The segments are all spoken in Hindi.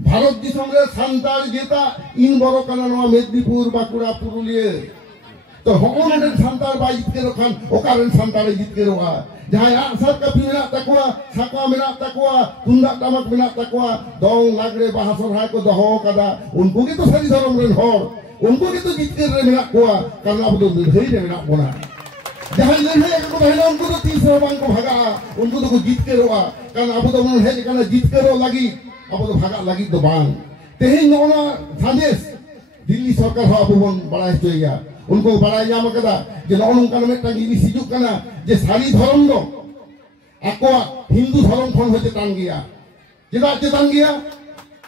भारत दिसम रे सान्ताल जेता इन बरो काना नवा मेदिनीपुर बाकुड़ा पुरुलिया तो हगोन सान्ताल बाई जितके रखान ओकारेन सान्ताल जितके रोआ जहां आसार कापी मेना तकवा साका मेना तकवा तुंदा टामक मेना तकवा दong लागरे बाहा सरहाय को दहो कदा उनको के तो सारी धर्म रेन हर उनको के तो जितके रे मेना कोआ karena अब तो लड़ाई रे मेना बोना जहां लड़ाई को रहना उनको तो 300 बांग को भागा उनको तो जितके रोआ karena अब तो मन है karena जितके रो लगी अब तो भागा लगी तो बांग तेहिं नोना संदेश दिल्ली सरकार हो अब बन बड़ा चाहिए उनको बड़ा याम कदा जे नोन उनका में टांगी भी सिजुक कना जे सारी धर्म दो आको हिंदू धर्म खन होते टांग गया चेदा चेतान गया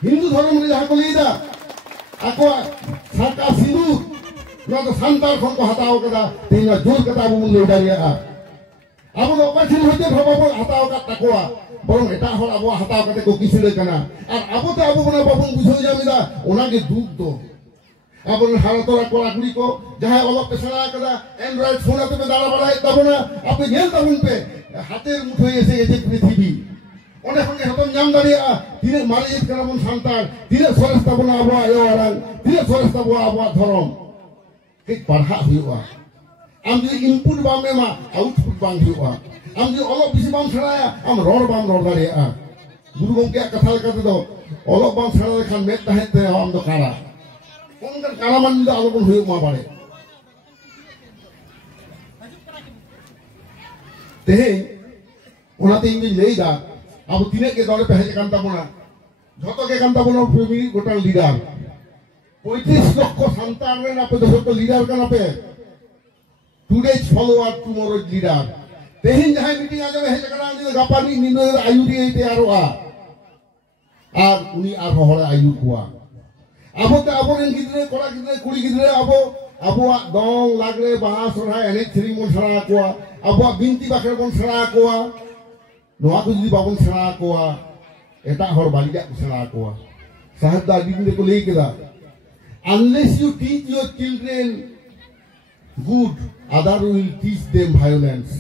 हिंदू धर्म रे जहां को लीदा आको साका सिंदूर ना तो संतार खन को हटाओ कदा तेना जोर कदा वो ले डारिया अब तो कठिन होते भबो हटाओ का तकवा बरं एटा हर अब हटाओ कते को किसिले कना और अब तो अब बना बाबन बुझो जामिदा ओना के दुख दो अब हालतरा कोलाकुड़ी को जहां अलग पेशा कदा एंड्रॉइड फोन आते दाड़ा बड़ा तबना आप नेल तबन पे हाथेर मुठोय एसे एजे पृथ्वी ओने संगे हतम नाम दाड़िया तिने मालिक कना बन सांतार तिने सरस तबना अब आयो आरां तिने सरस तब अब धरम के पढ़ा हुआ आम जो इनपुट बाम एमा आउटपुट बाम हुआ आम जो अलग बिसी बाम छड़ाया आम रोड बाम रोड दाड़िया गुरु गंगे कथा लेकाते दो अलग बाम छड़ा लेखान मेट ताहेते आम दो कारा उनकर कारामान दा आलोकन हुई मा बारे तेहे उनाते इंग लेइदा अब तिने के दले पहले कांता बोना झतो के कांता बोना फेमिली गोटा लीडर 35 লক্ষ সন্তান রে আপে যত लीडर का आपे टुडेज फॉलोअर टुमोरोज लीडर तेहिन जहां मीटिंग आ जावे हे जकरा जे गापानी निनो आयुरी एते आरोआ আর উনি আর হরে আয়ু কুয়া আবতে আবরেন গিদরে কোড়া গিদরে কুড়ি গিদরে আবো দং লাগরে বাহা সরাই এনে থ্রি মন ছড়া কোয়া আবো বিনতি বাখের বন ছড়া কোয়া নোয়া কো যদি বাবন ছড়া কোয়া এটা হর বালিয়া ছড়া কোয়া সাহেব দা দিন को लेके दा unless you teach your children good other will teach them violence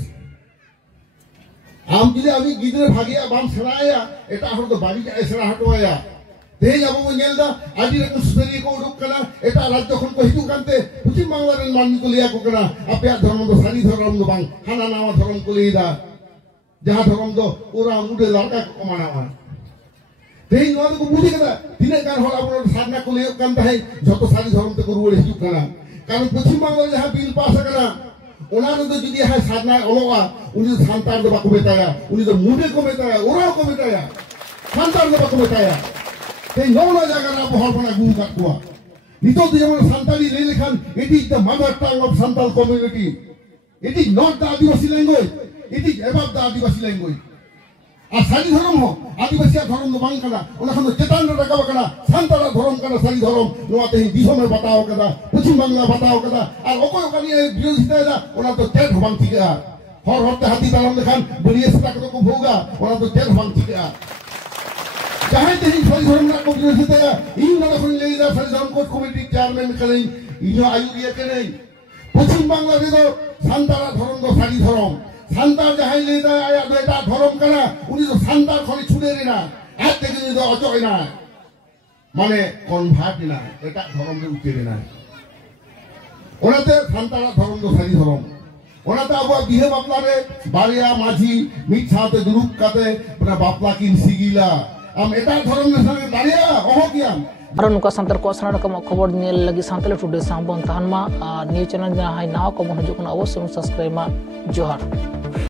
आम जिले अभी गिदरे भागिया बाम छड़ाया एटा हर तो बालिया एसरा हटवाया तेज अब वो नेलदा आदि रकम सुसरी को उडुक कना एटा राज्य खन को हितु कांते पश्चिम बांग्ला रेन माननी को लिया को कना आपया धर्म दो सारी धर्म दो बांग हाना नावा धर्म को लिदा जहां धर्म दो ओरा मुडे लड़का को मानावा तेज नवा को बुझी कदा दिने गान होला बोल साधना को लियो कांता है जतो सारी धर्म ते को रुवे हितु कना कारण पश्चिम बांग्ला जहां बिल पास कना ओना तो जुदी है साधना ओलोवा उनी संतान दो बाको बेताया उनी तो मुडे को बेताया ओरा को बेताया संतान दो बाको बेताया ते नौना जागा ना बहर बना गुम काटवा नितो जेमन संताली ले लेखान it is the mother tongue of Santal community it is not the adivasi language it is above the adivasi language आ सारी धर्म हो आदिवासी धर्म बांग कना ओना खन चेतन रकाव कना संताला धर्म कना सारी धर्म नोते दिसो में बताओ कदा पश्चिम बांग्ला बताओ कदा आ ओको कनी विरोधिता दा ओना तो चेत हबांग थिका हर हरते हाथी तालम देखान बलिए सटा को भोगा ओना तो चेत हबांग थिका चाहे तेरी सारी धर्म ना को विरोधिता इन ना खन लेदा सारी धर्म कोर्ट कमिटी चेयरमैन कने इनो आयुरिया कने पश्चिम बांग्ला रे तो संताला धर्म दो सारी धर्म संतार जहां लेदा आया बेटा धर्म कना उनी तो संतार खनि छुड़े रे ना आते के तो अचय ना माने कन्भार्ट ना एटा धर्म रे उठे ना ओनाते संताला धर्म दो सारी धर्म ओनाते अब बिहे बापला रे बारिया माझी मिट साथे दुरुप काते अपना बापला किन सिगिला हम एटा धर्म ने संगे बारिया ओहो किया और नुका संतर को सना रकम खबर नेल लगी सांतले टुडे सांबन तहनमा न्यूज चैनल जहां नाव को हजू अवश्य सब्सक्राइब मा जोहार।